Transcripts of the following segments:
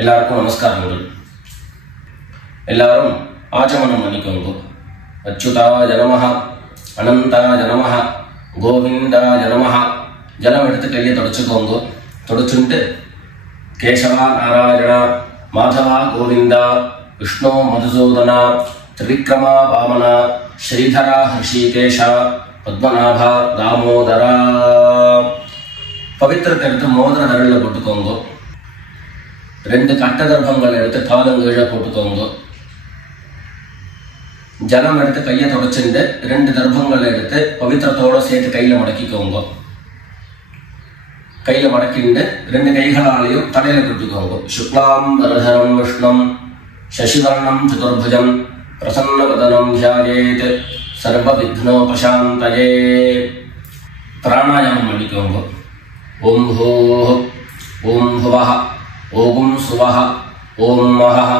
எல்லாருக்கும் நமஸ்காரங்கள். எல்லாரும் ஆச்சமனம் பண்ணிக்கோங்க. அச்சுதாய நமஹ, அனந்தாய நமஹ, கோவிந்தாய நமஹ. ஜலம் எடுத்து கையை தொடச்சுக்கோங்க. தொடச்சுட்டு கேசவா நாராயணா, மாதவா கோவிந்தா, விஷ்ணு மதுசூதனா, திரிவிக்ரமா வாமனா, ஸ்ரீதரா ஹிருஷிகேஷா, பத்மநாபா தாமோதரா. பவித்திரத்தை எடுத்து மோதிர விரலில் போட்டுக்கோங்க. 2 கட்ட கர்ப்பங்கள் எடுத்து காலங்கீழ போட்டுக்கோங்க. ஜலம் எடுத்து கையை தொடச்சுட்டு 2 கர்ப்பங்கள் எடுத்து பவித்திரத்தோட சேர்த்து கையில மடக்கிக்கோங்க. கையில மடக்கிண்டு 2 கைகளாலையும் தலையில கொடுத்துக்கோங்க. சுக்லாம் வரதரம் விஷ்ணம் சசிவர்ணம் சதுர்புஜம் பிரசன்னவதனம் தியாயேத் சர்வ விக்னோபசாந்தயே. பிராணாயாமம் பண்ணிக்கோங்க. ஓம் ஹோஹ், ஓம் ஹுவஹ, ஓம் சுவஹ, ஓம் மஹஹ,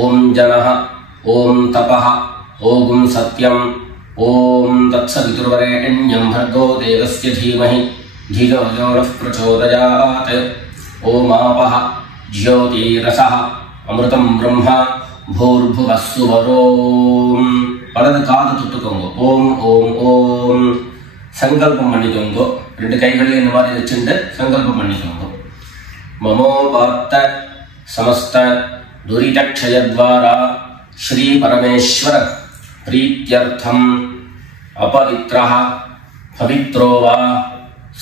ஓம் ஜனஹ, ஓம் தபஹ, ஓம் சத்யம், ஓம் தத்சவிதுர்வரேண்யம் भर्गो देवस्य धीमहि धियो यो नः प्रचोदयात्. ஓம் ஆபஹ ஜ்யோதிரஸஹ அமிர்தம் பிரம்ம பூர்புவः சுவரோம். வலது காது தொட்டுக்கோங்க. ஓம் ஓம் ஓம். சங்கல்பம் பண்ணிக்கோங்க. 2 கைகளையும் இந்த மாதிரி வச்சுட்டு சங்கல்பம் பண்ணிக்கோங்க. மமோபாத்த சமஸ்த துரிதக்ஷயத்வாரா ஸ்ரீ பரமேஸ்வர பிரீத்யர்த்தம் அபவித்ரஹ பவித்ரோ வா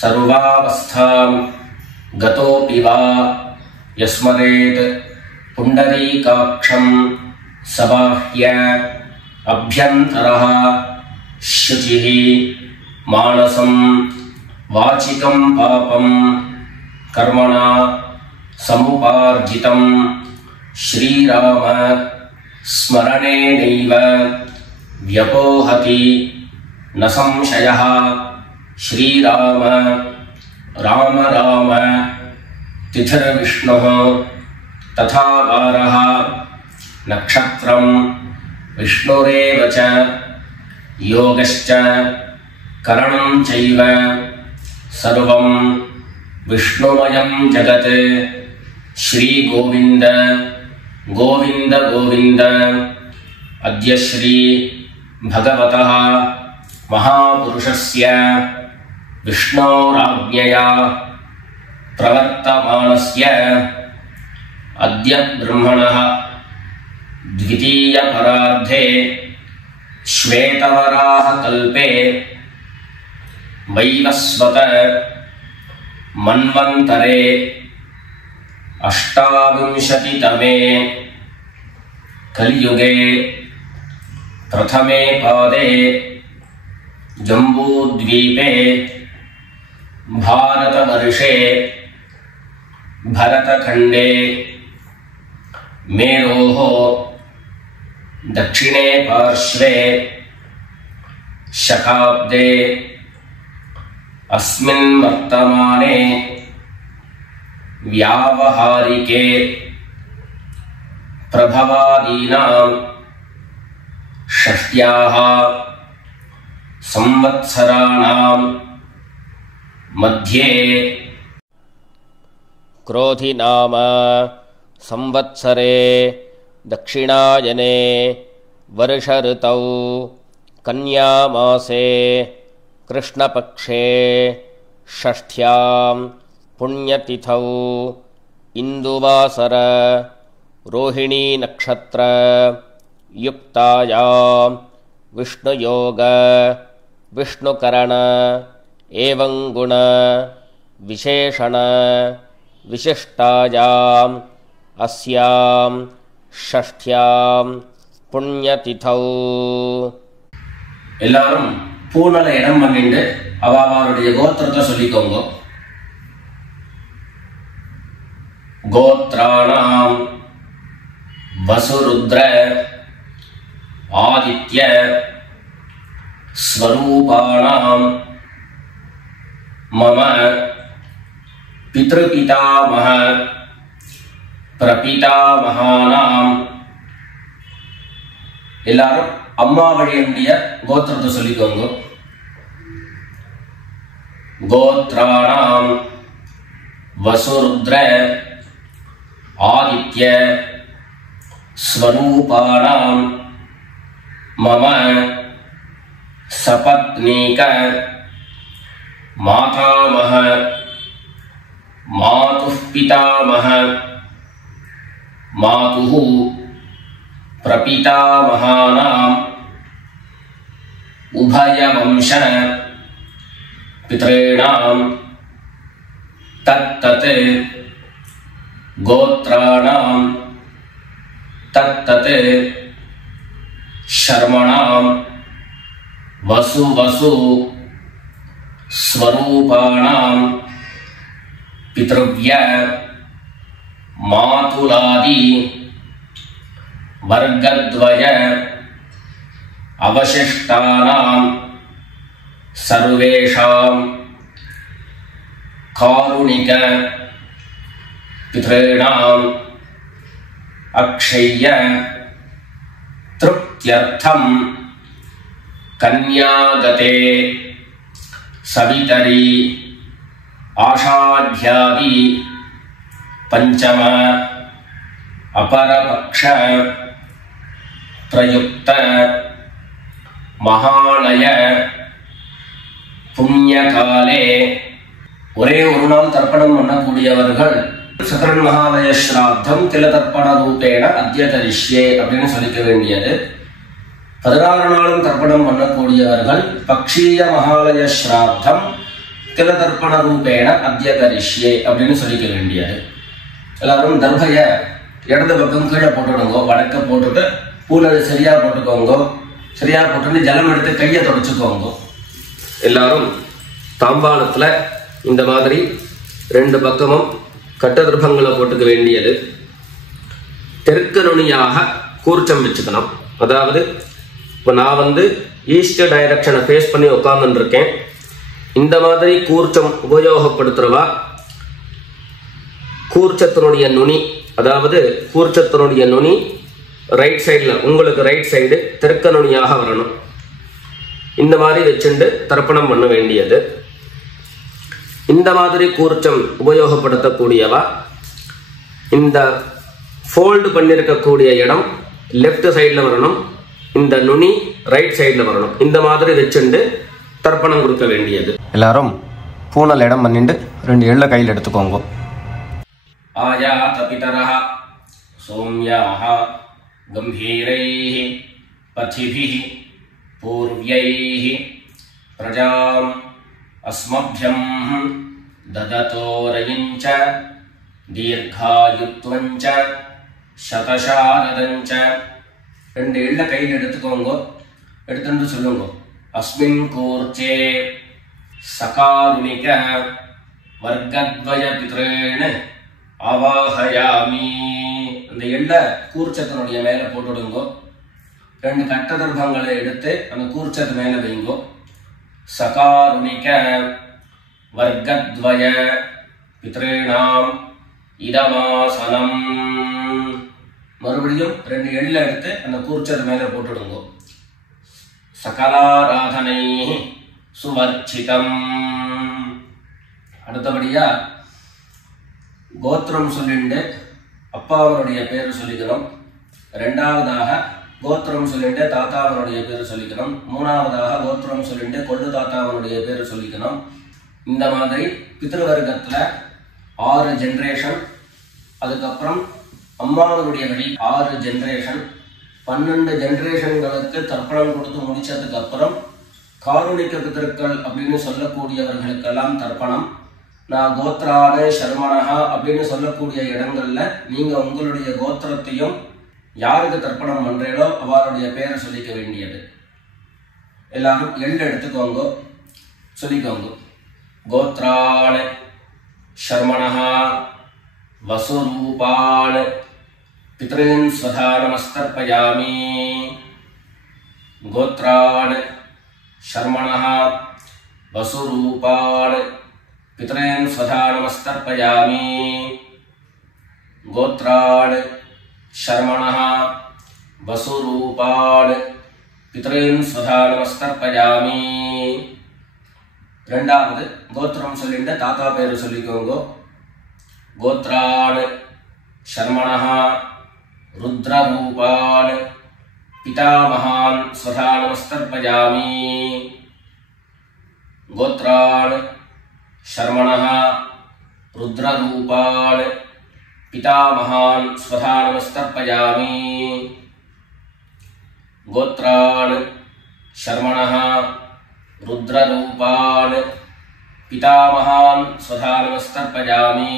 சர்வாவஸ்தாம் கதோபி வா யஸ்மரேத் புண்டரீகாக்ஷம் சபாஹ்ய அப்யந்தரஹ சுசிஹி மானசம் வாசிகம் பாபம் கர்மணா சமுபார்ஜிதம் ஸ்ரீராம ஸ்மரணேனைவ வ்யபோஹதி ந சம்சயः. ஸ்ரீராம ராம ராம திதிர்விஷ்ணுः ததா வாரः நக்ஷத்ரம் விஷ்ணுரேவ ச யோகஸ்ச கரணம் சைவ சர்வம் விஷ்ணுமயம் ஜகத். ஸ்ரீ கோவிந்த கோவிந்த கோவிந்த. அத்ய ஸ்ரீ பகவதः மகாபுருஷஸ்ய விஷ்ணோராஜ்ஞயா பிரவர்த்தமானஸ்ய அத்ய பிரம்மணः த்விதீய பரார்த்தே ஸ்வேதவராஹ கல்பே வைவஸ்வத மன்வந்தரே அஷ்டாவிம்சதிதமே கலியுகே பிரதமே பாதே ஜம்பூத்வீபே பாரதவர்ஷே பரதகண்டே மேரோः தட்சிணே பார்ஷ்வே சகாப்தே अस्मिन् वर्तमाने व्यावहारिके प्रभवादीनां षष्ट्याः संवत्सराणां मध्ये क्रोधि नाम संवत्सरे दक्षिणायने वर्षऋतौ कन्यामासे कृष्णपक्षे षष्ठ्यां पुण्यतिथौ इन्दुवासर रोहिणी नक्षत्र युक्तायां विष्णुयोग विष्णुकरण एवं गुण विशेषण विशिष्टायां अस्यां षष्ठ्यां पुण्यतिथौ. எல்லாரும் பூனலை இடம் பண்ணிட்டு அவருடைய கோத்திரத்தை சொல்லிக்கோங்க. கோத்ராணாம் வசுருத்ர ஆதித்ய ஸ்வரூபாணாம் மம பித்ருபிதாமஹ பிரபிதாமஹானாம். எல்லாரும் அம்மா வழியுடைய கோத்திரத்தை சொல்லிக்கோங்க. गोत्राणां वसुरुद्र ஆதித்ய ஸ்வரூபாணாம் மம சபத்னீக மாதாமஹ மாதுः பிதாமஹ மாதுः பிரபிதாமகானாம் உபயவம்ச பித்ரேணாம் தத்தத் கோத்ராணாம் தத்தத் ஷர்மணாம் வசு வசு ஸ்வரூபாணாம் பித்ருவ்ய மாதுலாதி வர்க்கத்வய அவசிஷ்டானாம் சர்வேஷாம் காருணிக பித்ரேணாம் அக்ஷய்ய திருப்த்யர்த்தம் கன்யாகதே சவிதரி ஆஷாಢ்யாதி பஞ்சம அபரபக்ஷ பிரயுக்த மகாலய புண்ணியகாலே ஒரே ஒரு நாள் தர்ப்பணம் பண்ணக்கூடியவர்கள் சகரன் மகாலய ஸ்ராத்தம் தில தர்ப்பண ரூபேண அத்ய கரிஷ்யே அப்படின்னு சொல்லிக்க வேண்டியது. 16 நாளும் தர்ப்பணம் பண்ணக்கூடியவர்கள் பக்ஷீய மகாலய ஸ்ராத்தம் தில தர்ப்பண ரூபேண அத்ய கரிஷ்யே அப்படின்னு சொல்லிக்க வேண்டியது. எல்லாரும் தர்பைய இடது பக்கம் கீழே போட்டுடுங்க, வடக்க போட்டுட்டு பூனது சரியா போட்டுக்கோங்க. சரியா போட்டு ஜலம் எடுத்து கையை தொடச்சுக்கோங்க. எல்லாரும் தாம்பாளத்துல இந்த மாதிரி 2 பக்கமும் கட்ட திருப்பங்களை போட்டுக்க வேண்டியது. தெற்கு நுனியாக கூர்ச்சம் வச்சுக்கணும். அதாவது இப்போ நான் ஈஸ்ட் டைரக்ஷனை ஃபேஸ் பண்ணி உட்கார்ந்துட்டு இருக்கேன். இந்த மாதிரி கூர்ச்சம் உபயோகப்படுத்துறவா கூர்ச்சத்தினுடைய நுனி, அதாவது கூர்ச்சத்தினுடைய நுனி ரைட் சைடில், உங்களுக்கு ரைட் சைடு தெற்கு நுனியாக வரணும். இந்த மாதிரி வச்சுட்டு தர்ப்பணம் பண்ண வேண்டியது. இந்த மாதிரி கூர்ச்சம் உபயோகப்படுத்தக்கூடியவா இந்த ஃபோல்டு பண்ணியிருக்கக்கூடிய இடம் லெஃப்ட் சைடில் வரணும், இந்த நுனி ரைட் சைடில் வரணும். இந்த மாதிரி வச்சுட்டு தர்ப்பணம் கொடுக்க வேண்டியது. எல்லாரும் பூனல் இடம் பண்ணிட்டு 2 எள்ள கையில் எடுத்துக்கோங்க. ஆயாத பிதரஹ சௌம்யாஹ கம்பீரைஹி பதிபிஹி பூர்வ்யைஹி பிரஜாம் அஸ்மப்யம் தததோரயிஞ்ச தீர்காயுத்வஞ்ச சதசாரதஞ்ச. 2 எள்ள கையில் எடுத்துக்கோங்க. எடுத்துட்டு சொல்லுங்க, அஸ்மின் கூர்ச்சே சகாருணிக வர்க்கத்வய பித்ரேண அவாஹயாமி. அந்த எள்ள கூர்ச்சத்தினுடைய மேல போட்டுடுங்க. 2 கட்ட தர்ப்பங்களை எடுத்து அந்த கூர்ச்சத்து மேல வைங்கோ. சகாருணிக வர்க்கத்வய பித்ரேணாம் இதமாசனம். மறுபடியும் 2 எள்ள எடுத்து அந்த கூர்ச்சத்து மேல போட்டுடுங்க. சகலாராதனை சுவர்ச்சிதம். அடுத்தபடியா கோத்திரம் சொல்லிட்டு அப்பாவனுடைய பேரு சொல்லிக்கணும். 2வதாக கோத்திரம் சொல்லிட்டு தாத்தாவனுடைய பேரு சொல்லிக்கணும். 3வதாக கோத்திரம் சொல்லிட்டு கொள்ளு தாத்தாவனுடைய பேரு சொல்லிக்கணும். இந்த மாதிரி பித்ருவர்க்கத்துல 6 ஜென்ரேஷன், அதுக்கப்புறம் அம்மாவனுடைய வழி 6 ஜென்ரேஷன், 12 ஜென்ரேஷன்களுக்கு தர்ப்பணம் கொடுத்து முடிச்சதுக்கு அப்புறம் காருணிக பிதர்கள் அப்படின்னு சொல்லக்கூடியவர்களுக்கெல்லாம் தர்ப்பணம். நான் கோத்ரான சர்மணஹா அப்படின்னு சொல்லக்கூடிய இடங்கள்ல நீங்க உங்களுடைய கோத்திரத்தையும் யாருக்கு தர்ப்பணம் பண்றீங்களோ அவருடைய பேரை சொல்லிக்க வேண்டியது. எல்லாரும் எள்ளு எடுத்துக்கோங்க, சொல்லிக்கோங்க. கோத்ரான சர்மணஹா வசுரூபான் பித்ரீன் ஸ்வதா நமஸ்தர்ப்பயாமி. கோத்ரான் शर्मणः वसुरूपान् पितॄन् स्वधा नमस्तर्पयामि। गोत्रान् शर्मणः वसुरूपान् पितॄन् स्वधा नमस्तर्पयामि। ரெண்டாவது கோத்திரம் சொல்லிட்டு தாத்தா பேரு சொல்லிக்கோங்க. கோத்ரான் शर्मणः रुद्ररूपान् पितामहान् स्वधा नमस्तर्पयामि। गोत्रान् शर्मणः रुद्ररूपान् पितामहान् स्वधा नमस्तर्पयामि। गोत्रान् शर्मणः रुद्ररूपान् पितामहान् स्वधा नमस्तर्पयामि।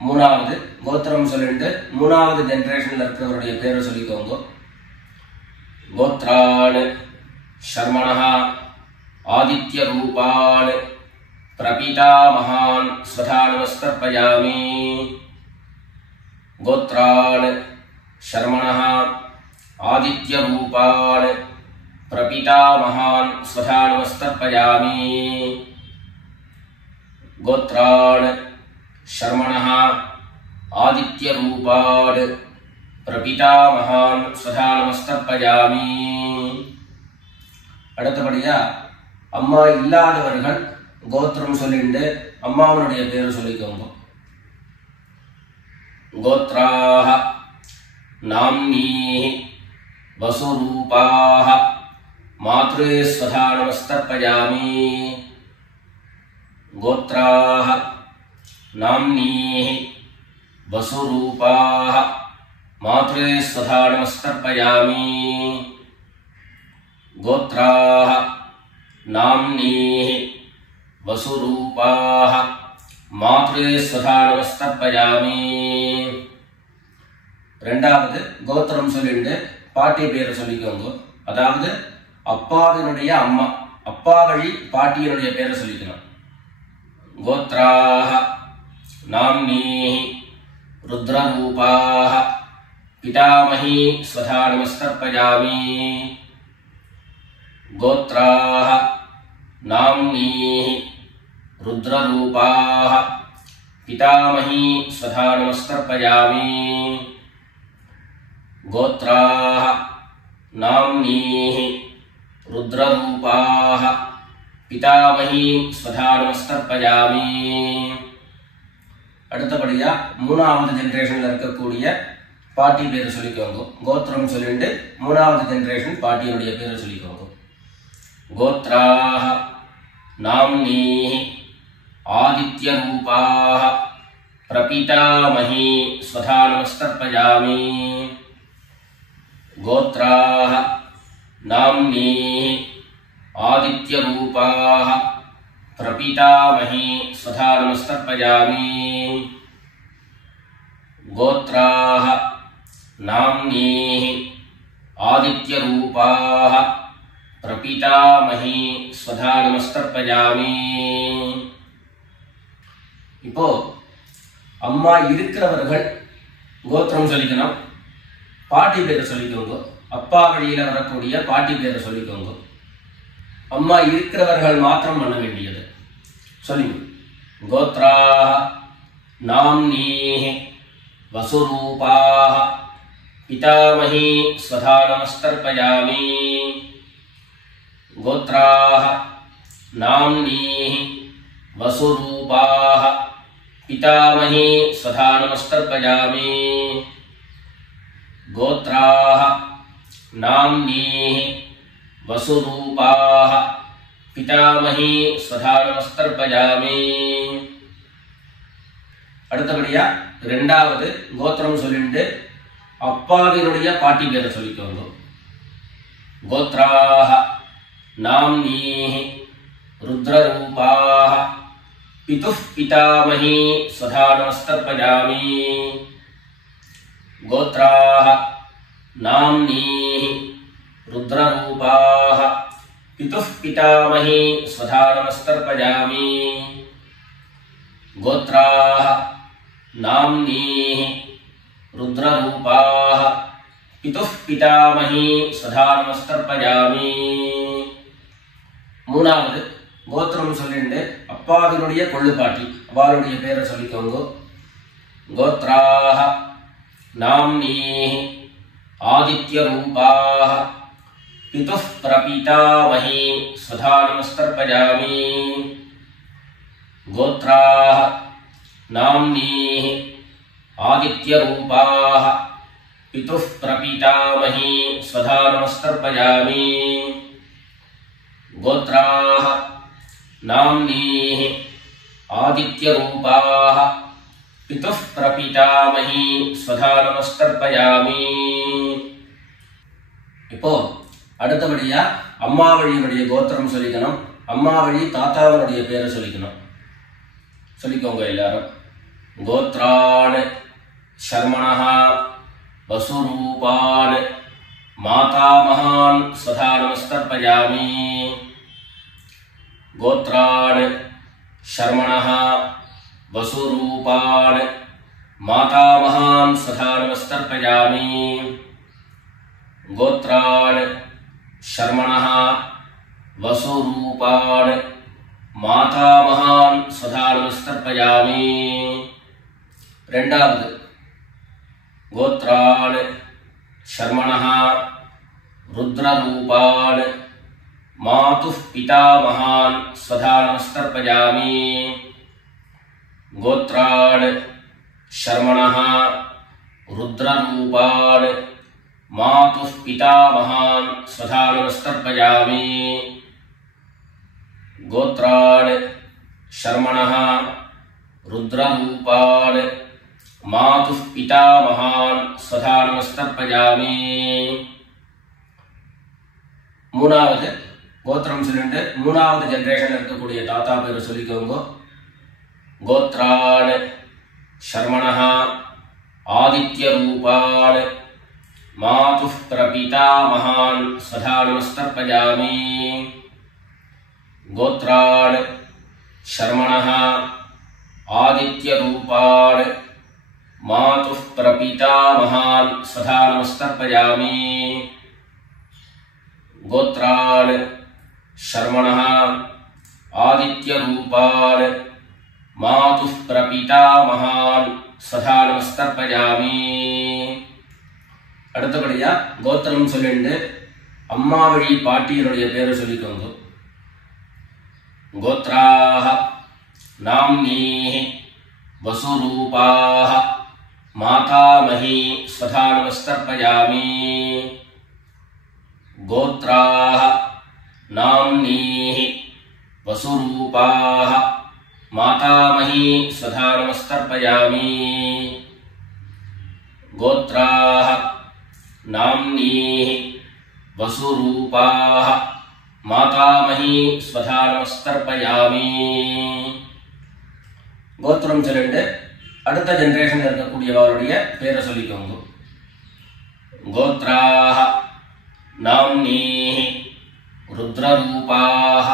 மூணாவது கோத்திரம் சொல்லிட்டு மூணாவது ஜெனரேஷன்ல இருக்கிறவருடைய பேரை சொல்லிக்கோங்க. கோத்ரான் शर्मणः आदित्य रूपान् प्रपितामहान् स्वधा नमस्तर्पयामि। गोत्रान् शर्मणः आदित्य रूपान् प्रपितामहान् स्वधा नमस्तर्पयामि। गोत्रान् शर्मणः आदित्य रूपान् प्रपितामहान् स्वधा नमस्तर्पयामि। அடுத்தபடியா அம்மா இல்லாதவர்கள் கோத்திரம் சொல்லிட்டு அம்மாவுடைய பேரை சொல்லிக்கோங்க. கோத்ராஹ நாம்னீஹ வசுரூபாஹ மாத்ரே ஸ்வதா நமஸ்தர்ப்பயாமி. கோத்ராஹ नाम्नीः वसुरूपाः मात्रे स्वधा नमस्तर्पयामि। गोत्राः नाम्नीः वसुरूपाः मात्रे स्वधा नमस्तर्पयामि. ரெண்டாவது கோத்திரம் சொல்லிட்டு பாட்டி பேரை சொல்லிக்கோங்க. அதாவது அப்பாவினுடைய அம்மா, அப்பா வழி பாட்டியினுடைய பேரை சொல்லிக்கணும். கோத்ராஹ नाम्नीः रुद्ररूपाः पितामही स्वधा नमस्तर्पयामि। गोत्राः नाम्नीः रुद्ररूपाः पितामही स्वधा नमस्तर्पयामि। गोत्राः नाम्नीः रुद्ररूपाः पितामही स्वधा नमस्तर्पयामि. அடுத்தபடியா மூணாவது ஜெனரேஷன்ல இருக்கக்கூடிய பாட்டி பேரை சொல்லிக்கோங்க. கோத்திரம் சொல்லிட்டு மூணாவது ஜெனரேஷன் பாட்டியுடைய பேரை சொல்லிக்கோங்க. கோத்ராஹ நாம்னீஹ ஆதித்ய ரூபாஹ பிரபிதாமஹி ஸ்வதா நமஸ்தர்ப்பயாமி. கோத்ராஹ நாம்னீஹ ஆதித்ய ரூபாஹ प्रपितामही स्वधा नमस्तर्पयामि। गोत्राः नाम्नीः आदित्य रूपाः प्रपितामही स्वधा नमस्तर्पयामि. இப்போ அம்மா இருக்கிறவர்கள் கோத்திரம் சொல்லிக்கணும், பாட்டி பேரை சொல்லிக்கோங்க. அப்பா வழியில வரக்கூடிய பாட்டி பேரை சொல்லிக்கோங்க. அம்மா இருக்கிறவர்கள் மாத்திரம் பண்ண வேண்டியது சொல்லுங்க. கோத்ராஹ நாம்னீஹ வசுரூபாஹ पितामही स्वधा नमस्तर्पयामि। गोत्राः नाम्नीः वसुरूपाः पितामही स्वधा नमस्तर्पयामि। गोत्राः नाम्नीः वसुरूपाः पितामही स्वधा नमस्तर्पयामि. அடுத்தபடியா இரண்டாவது கோத்திரம் சொல்லிட்டு அப்பாவினுடைய பாட்டி பேரை சொல்லிக்கோங்க. கோத்ராஹ நாம்னீஹ ருத்ரரூபாஹ பிதுஹ் பிதாமஹி ஸ்வதா நமஸ்தர்ப்பயாமி. கோத்ராஹ நாம்னீஹ ருத்ரரூபாஹ பிதுஹ் பிதாமஹி ஸ்வதா நமஸ்தர்ப்பயாமி. கோத்ராஹ नाम्नीः रुद्ररूपाः पितुः पितामही स्वधा नमस्तर्पयामि. மூணாவது கோத்திரம் சொல்லிட்டு அப்பாவினுடைய கொள்ளுப்பாட்டி அவளுடைய பேரை சொல்லிக்கோங்க. கோத்ராஹ நாம்னீஹ ஆதித்ய ரூபாஹ பிதுः பிரபிதாமஹி ஸ்வதா நமஸ்தர்ப்பயாமி. கோத்ராஹ नाम्नीः ஆதித்யரூபாः பிதுः பிரபீதாமஹி ஸ்வதா நமஸ்தர்ப்பயாமி. கோத்ராः நாம்னீः ஆதித்யரூபாः பிதுः பிரபீதாமஹி ஸ்வதா நமஸ்தர்ப்பயாமி. இப்போ அடுத்தபடியா அம்மா வழியினுடைய கோத்திரம் சொல்லிக்கணும். அம்மா வழி தாத்தாவனுடைய பேரை சொல்லிக்கணும். சொல்லிக்கோங்க எல்லாரும். கோத்ரான் சர்மணः வசுரூபான் மாதாமகான் சதா நமஸ்தர்ப்பயாமி. கோத்ரான் சர்மணः வசுரூபான் மாதாமகான் சதா நமஸ்தர்ப்பயாமி. கோத்ரான் சர்மணः வசுரூபான் மாதாமகான் சதா நமஸ்தர்ப்பயாமி. ரெண்டாவது கோத்ரான் சர்மணः ருத்ரரூபான் மாதுः பிதாமகான் சதா நமஸ்தர்ப்பயாமி. கோத்ரான் சர்மணः ருத்ரரூபான் மாதுः பிதாமகான் சதா நமஸ்தர்ப்பயாமி. கோத்ரான் சர்மணः ருத்ரரூபான் மாதுः பிதாமகான் சதா நமஸ்தர்ப்பயாமி. மூணாவது கோத்திரம் சொல்லிட்டு மூணாவது ஜெனரேஷன் இருக்கக்கூடிய தாத்தா பேரை சொல்லிக்கோங்க. கோத்ரான் சர்மணः ஆதித்யரூபான் மாதுः பிரபீதாமகான் சதா நமஸ்தர்ப்பயாமி. கோத்ரான் சர்மணः ஆதித்யரூபான் மாதுः பிரபீதாமகான் சதா நமஸ்தர்ப்பயாமி. கோத்ரான் சர்மணः ஆதித்யரூபான் மாதுः பிரபீதாமகான் சதா நமஸ்தர்ப்பயாமி. அடுத்தபடியா கோத்திரம் சொல்லிட்டு அம்மா வழி பாட்டியனுடைய பேரை சொல்லிக்கோங்க. கோத்ராः நாம்னீः வசுரூபாः மாதாமஹி ஸ்வதா நமஸ்தர்ப்பயாமி. கோத்ராः நாம்னீः வசுரூபாः மாதாமஹி ஸ்வதா நமஸ்தர்ப்பயாமி. கோத்ராः நாம்னீः வசுரூபாः மாதாமஹி ஸ்வதா நமஸ்தர்ப்பயாமி. கோத்திரம் சொல்லிட்டு அடுத்த ஜெனரேஷன் இருக்கக்கூடியவருடைய பேரை சொல்லிக்கோங்க. கோத்ராः நாம்னீः ருத்ரரூபாः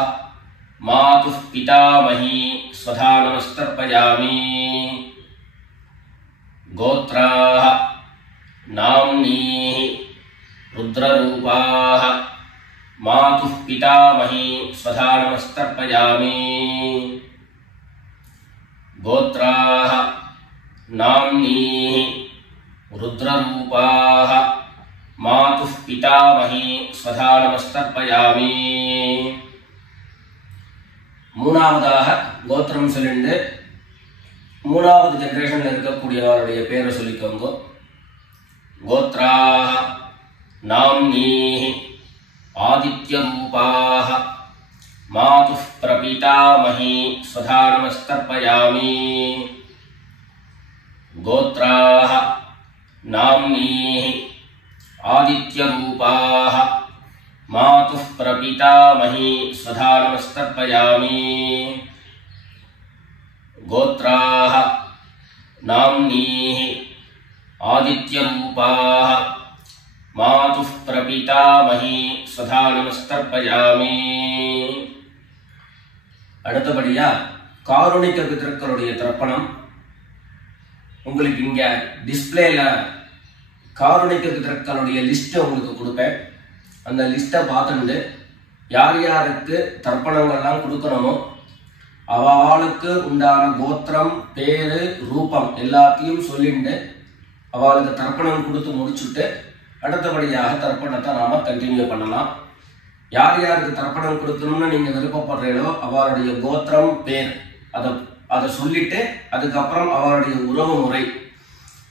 மாதுः பிதாமஹி ஸ்வதா நமஸ்தர்ப்பயாமி. கோத்ராः நாம்னீः ருத்ரரூபாः மாதுः பிதாமஹி ஸ்வதா நமஸ்தர்ப்பயாமி. கோத்ராः நாம்னீः ருத்ரரூபாः மாதுः பிதாமஹி ஸ்வதா நமஸ்தர்ப்பயாமி. மூணாவதாக கோத்திரம் சொல்லிட்டு மூணாவது ஜெனரேஷன்ல இருக்கக்கூடியவருடைய பேரை சொல்லிக்கோங்க. கோத்ராः நாம்னீः ஆதித்யரூபாः மாதுः பிரபீதாமஹி ஸ்வதா நமஸ்தர்ப்பயாமி. கோத்ராः நாம்னீः ஆதித்யரூபாः மாதுः பிரபீதாமஹி ஸ்வதா நமஸ்தர்ப்பயாமி. கோத்ராः நாம்னீः ஆதித்யரூபாः மாதுः பிரபீதாமஹி ஸ்வதா நமஸ்தர்ப்பயாமி. அடுத்தபடியா காருணிக பிதர்களுடைய தர்ப்பணம். உங்களுக்கு இங்க டிஸ்பிளேல காருணிக பிதர்களுடைய லிஸ்ட் உங்களுக்கு கொடுப்பேன். அந்த லிஸ்ட்டை பார்த்துட்டு யார் யாருக்கு தர்ப்பணங்கள்லாம் கொடுக்கணுமோ அவளுக்கு உண்டான கோத்திரம் பேரு ரூபம் எல்லாத்தையும் சொல்லிட்டு அவளுக்கு தர்ப்பணம் கொடுத்து முடிச்சுட்டு அடுத்தபடியாக தர்ப்பணத்தை நாம கண்டினியூ பண்ணலாம். யார் யாருக்கு தர்ப்பணம் கொடுக்கணும்னு நீங்க விருப்பப்படுறீங்களோ அவருடைய கோத்திரம் பேர் அதை சொல்லிட்டு அதுக்கப்புறம் அவருடைய உறவு முறை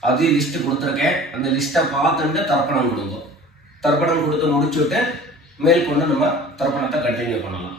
அது லிஸ்ட் கொடுத்துருக்கேன். அந்த லிஸ்ட்டை பார்த்துட்டு தர்ப்பணம் கொடுங்க. தர்ப்பணம் கொடுத்து முடிச்சுட்டு மேற்கொண்டு நம்ம தர்ப்பணத்தை கண்டினியூ பண்ணலாம்.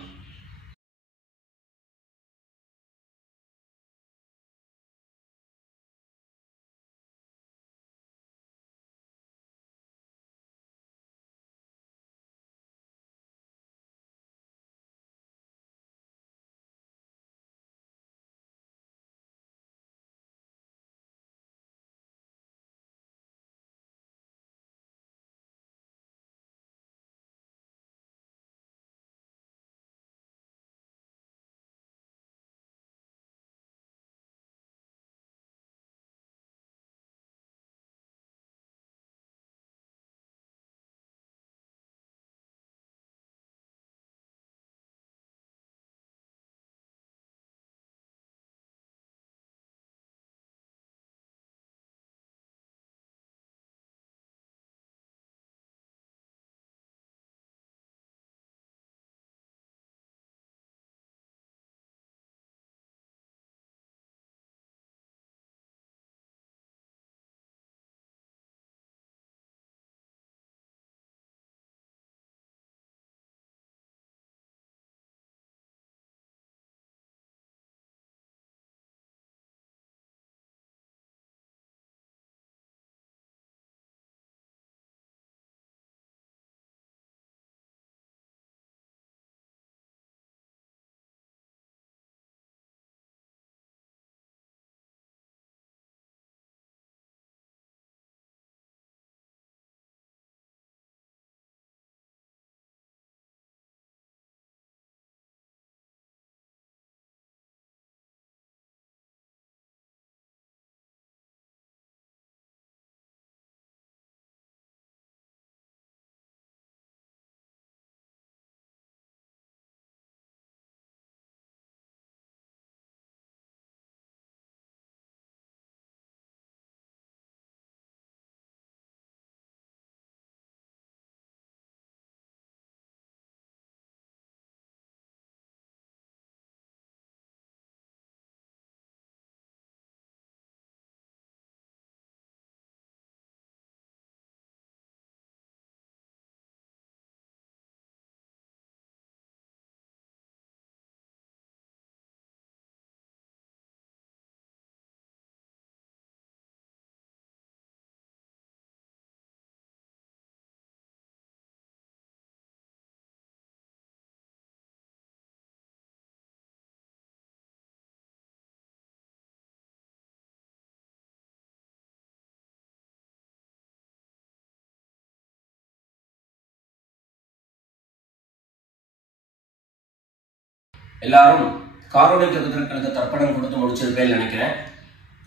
எல்லாரும் காரணிக பிதர்களுக்கு தர்ப்பணம் கொடுத்து முடிச்சிருப்பேன்னு நினைக்கிறேன்.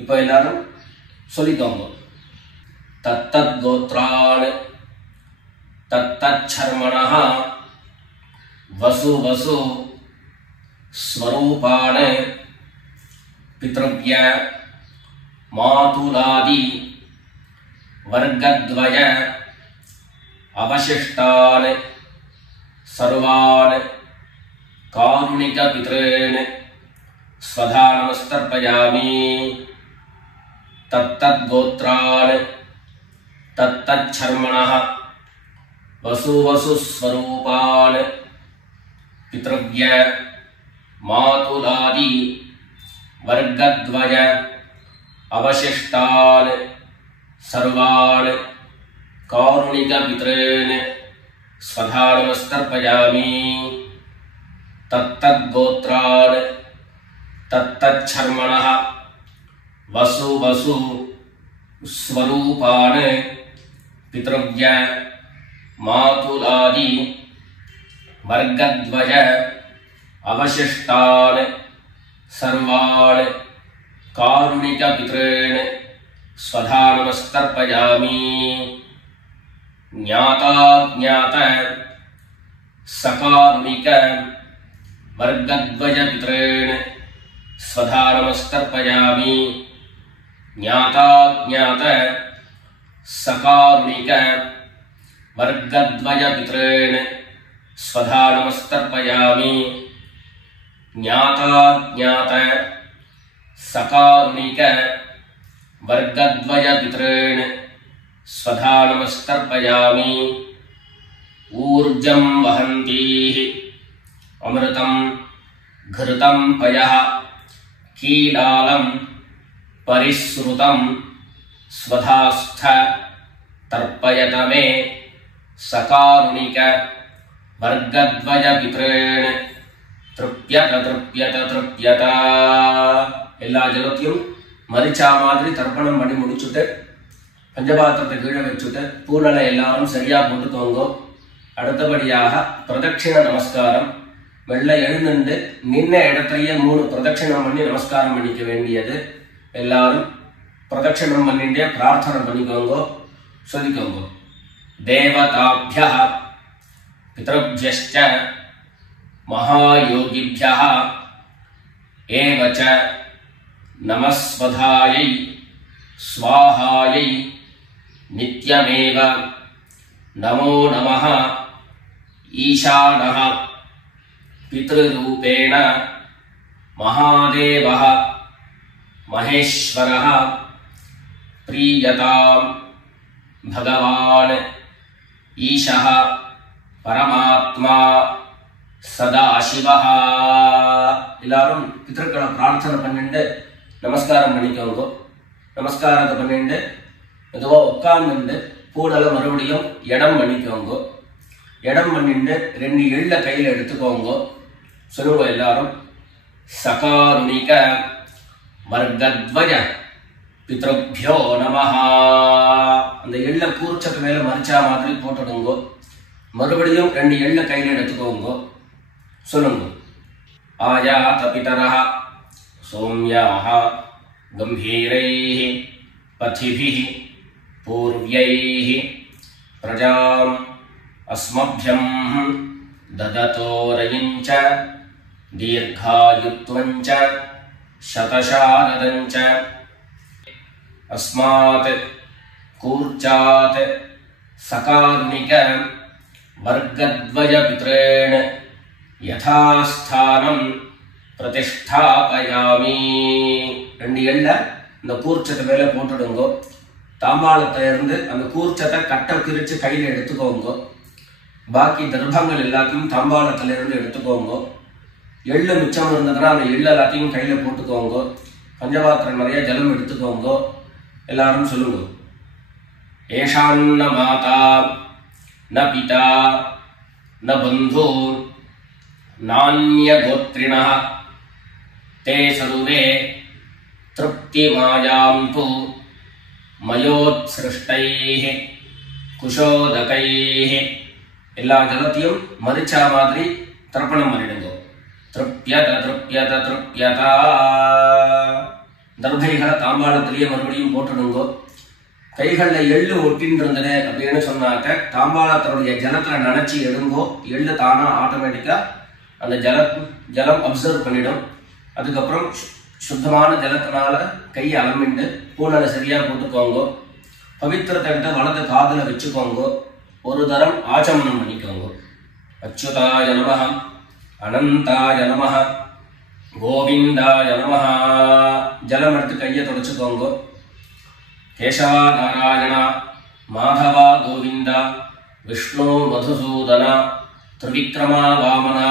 இப்போ எல்லாரும் சொல்லிக்கோங்க. தத்தத் கோத்ரான் தத்தத் சர்மணஹ வசு வசு ஸ்வரூபான் பித்ருவ்ய மாதுலாதி வர்க்கத்வய அவசிஷ்டான் சர்வான் காருணிக பித்ரேன் ஸ்வதா நமஸ்தர்ப்பயாமி. தத்தத் கோத்ரான் தத்தத் சர்மணஹ வசு வசு ஸ்வரூபான் பித்ருவ்ய மாதுலாதி வர்க்கத்வய அவசிஷ்டான் சர்வான் காருணிக பித்ரேன் ஸ்வதா நமஸ்தர்ப்பயாமி. தத்தத் கோத்ரான் தத்தத் சர்மணஹ வசு வசு ஸ்வரூபான் பித்ருவ்ய மாதுலாதி வர்க்கத்வய அவசிஷ்டான் சர்வான் காருணிக பித்ரேன் ஸ்வதா நமஸ்தர்ப்பயாமி. ஞாதா ஞாத சகாருணிக வர்க்கத்வய பித்ரேன் ஸ்வதா நமஸ்தர்ப்பயாமி. ஞாதா ஞாத சகாருணிக வர்க்கத்வய பித்ரேன் ஸ்வதா நமஸ்தர்ப்பயாமி. ஞாதா ஞாத சகாருணிக वर्गद्वय पितॄन् स्वधा नमस्तर्पयामि ऊर्जं वहन्तीः अमृतं घृतं पयः कीलालं परिसृतं स्वधास्थ तर्पयत मे सकारुणिक वर्गद्वय पितॄन् तृप्यत तृप्यत तृप्यत எல்லா ஜலத்தையும் மரிச்சா மாதிரி தர்ப்பணம் பண்ணி முடிச்சுட்டு பஞ்சபாத்திரத்தை கீழே வச்சுட்டு பூனலை எல்லாரும் சரியா போட்டுக்கோங்க. அடுத்தபடியாக பிரதட்சிண நமஸ்காரம். வெள்ள எழுந்துண்டு நின்ன இடத்துலயே 3 பிரதட்சிணம் பண்ணி நமஸ்காரம் பண்ணிக்க வேண்டியது. எல்லாரும் பிரதட்சிணம் பண்ணிட்டே பிரார்த்தனை பண்ணிக்கோங்க, சொல்லிக்கோங்க. தேவதாभ्यः பித்ருभ्यश्च महायोगिभ्यः एव च नमस्वधायै स्वाहायै नित्यमेव नमो नमः ईशानः पितृरूपेण महादेवः महेश्वरः प्रीयतां भगवान् ईशः परमात्मा सदाशिवः. எல்லாரும் பித்ருக்களை பிரார்த்தனை பண்ணிட்டு நமஸ்காரம் பண்ணிக்கோங்க. நமஸ்காரத்தை பண்ணிட்டு மெதுவா உட்கார்ந்து பூனலை மறுபடியும் இடம் பண்ணிக்கோங்க. இடம் பண்ணிட்டு 2 எள்ள கையில எடுத்துக்கோங்க. சொல்லுங்க எல்லாரும். சகாருணிக வர்கத்வய பித்ருभ्यो நமஹ. அந்த எள்ள கூர்ச்சத்து மேல மரிச்சா மாதிரி போட்டுடுங்க. மறுபடியும் 2 எள்ள கையில எடுத்துக்கோங்க. சொல்லுங்க. ஆயாத பிதரஹ சௌம்யாஹ கம்பீரைஹ பதிபிஹ பூர்வ்யைஹ பிரஜாம் அஸ்மभ्यं ददतोरयिञ्च दीर्घायुत्वञ्च शतशारदञ्च अस्मात् कूर्चात् सकारुणिक वर्गद्वय पितॄन् यथास्थानं प्रतिष्ठापयामि. 2 எள்ள இந்த கூர்ச்சத்தை மேல போட்டுடுங்க. தாம்பாளத்தை இருந்து அந்த கூர்ச்சத்தை கட்ட பிரிச்சு கையில எடுத்துக்கோங்க. பாக்கி தர்ப்பங்கள் எல்லாத்தையும் தாம்பாளத்துல இருந்து எடுத்துக்கோங்க. எள்ளு மிச்சம் இருந்ததுன்னா அந்த எள்ளு எல்லாத்தையும் கையில போட்டுக்கோங்க. பஞ்சபாத்திரம் நிறைய ஜலம் எடுத்துக்கோங்க. எல்லாரும் சொல்லுங்க. ஏஷான்ன மாதா ந பிதா ந பந்து நான்ய கோத்ரிணः தே சர்வே திருப்திமாயாந்து மயோத்ஸ்ருஷ்டைः குஷோதகைः. எல்லா ஜலத்தையும் மரிச்சா மாதிரி தர்ப்பணம் பண்ணிடுங்க. திருப்யத திருப்யத திருப்யதா. தர்பைகளை தாம்பாளத்திலேயே மறுபடியும் போட்டுடுங்க. கைகள்ல எள்ளு ஒட்டின்னு இருந்தது அப்படின்னு சொன்னாக்க தாம்பாளத்தினுடைய ஜலத்துல நினைச்சு எடுங்கோ. எள்ளு தானா ஆட்டோமேட்டிக்கா அந்த ஜலம் அப்சர்வ் பண்ணிடும். அதுக்கப்புறம் சுத்தமான ஜலத்தினால கையை அலம்பிண்டு பூனலை சரியா போட்டுக்கோங்க. பவித்திரத்தை கிட்ட வலது காதுல வச்சுக்கோங்க. ஒரு தரம் ஆச்சமனம் பண்ணிக்கோங்க. அச்சுதாய நமஹ அனந்தாய நமஹ கோவிந்தாய நமஹ. ஜலம் எடுத்து கையை தொடச்சுக்கோங்க. கேசவா நாராயண மாதவா கோவிந்தா விஷ்ணு மதுசூதன திரிவிக்ரமா வாமனா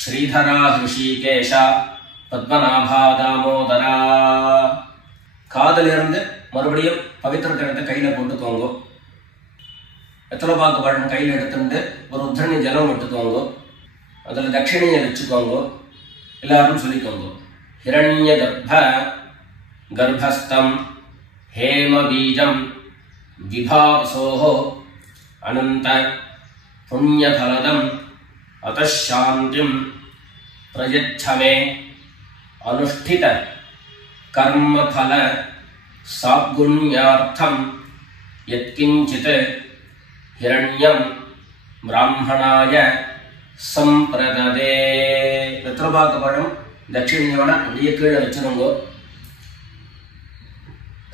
ஸ்ரீதரா ஹிருஷிகேஷ பத்மநாபா தாமோதரா. காதிலிருந்து மறுபடியும் பவித்திரத்தை எடுத்து கையில போட்டுக்கோங்க. வெத்தலைப்பாக்கு பழம் கையில் எடுத்துட்டு ஒரு உத்தரணி ஜலம் எடுத்துக்கோங்க. அதில் தட்சிணையை வச்சுக்கோங்க. எல்லாரும் சொல்லிக்கோங்க. ஹிரண்ய கர்ப்பஸ்தம் हेम बीजं विभावसोः अनंत पुण्यफलदम् अतः शान्तिं प्रयच्छ मे अनुष्ठित कर्मफल सागुण्यार्थं यत्किंचित् हिरण्यं ब्राह्मणाय संप्रददे. வெத்தலைப்பாக்கு தட்சிணையோட அப்படியே கீழே வச்சிருங்க.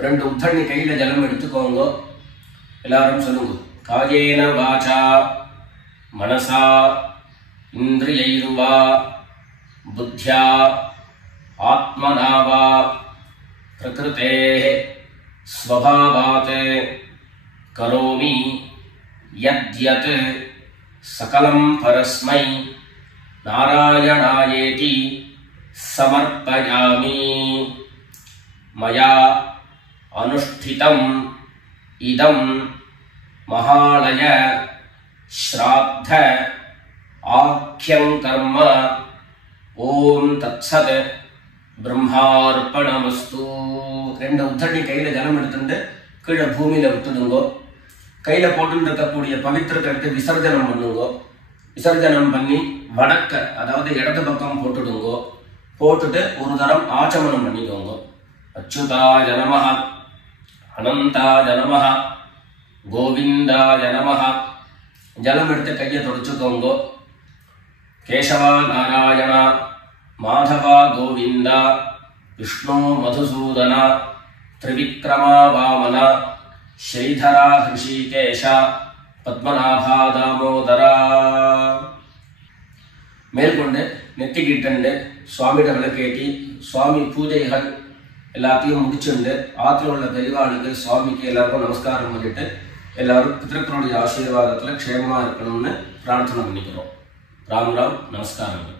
2 உத்தரணி கையில ஜலம் எடுத்துக்கோங்க. எல்லாரும் சொல்லுங்க. காயேன வாசா மனசா இந்திரியைர்வா புத்யா ஆத்மனா வா பிரகிருதேஹ ஸ்வபாவாத் கரோமி யத்யத் சகலம் பரஸ்மை நாராயணாயேதி சமர்ப்பயாமி மயா அனுஷ்டிதம் இதம் மகாலய ஸ்ராத்த ஆக்யம் கர்ம ஓம் தத்சத் பிரம்மார்ப்பணமஸ்து. ரெண்டு உத்தரணி கையில ஜலம் எடுத்துட்டு கீழே பூமியில விட்டுடுங்கோ. கையில போட்டு இருக்கக்கூடிய பவித்திரத்தை எடுத்து விசர்ஜனம் பண்ணுங்கோ. விசர்ஜனம் பண்ணி வடக்க அதாவது இடது பக்கம் போட்டுடுங்கோ. போட்டுட்டு ஒரு தரம் ஆச்சமனம் பண்ணிக்கோங்க. அச்சுதாய நமஹ, அனந்தாய நமஹ, கோவிந்தாய நமஹ. ஜலம் எடுத்து கையை தொடச்சுக்கோங்க. கேசவா நாராயண, மாதவா கோவிந்தா, விஷ்ணு மதுசூதன, திரிவிக்ரமா வாமன, ஸ்ரீதரா ஹிருஷிகேஷ, பத்மநாபா தாமோதரா. மேற்கொண்டு நெத்திக்கிட்டு சுவாமியிட விளக்கேற்றி சுவாமி பூஜைகள் எல்லாத்தையும் முடிச்சுண்டு ஆற்றில் உள்ள பெரியவாளுக்கு சுவாமிக்கு எல்லாருக்கும் நமஸ்காரம் பண்ணிட்டு எல்லாரும் பிதர்களுடைய ஆசீர்வாதத்தில் க்ஷேமமாக இருக்கணும்னு பிரார்த்தனை பண்ணிக்கிறோம். ராம் ராம், நமஸ்காரம்.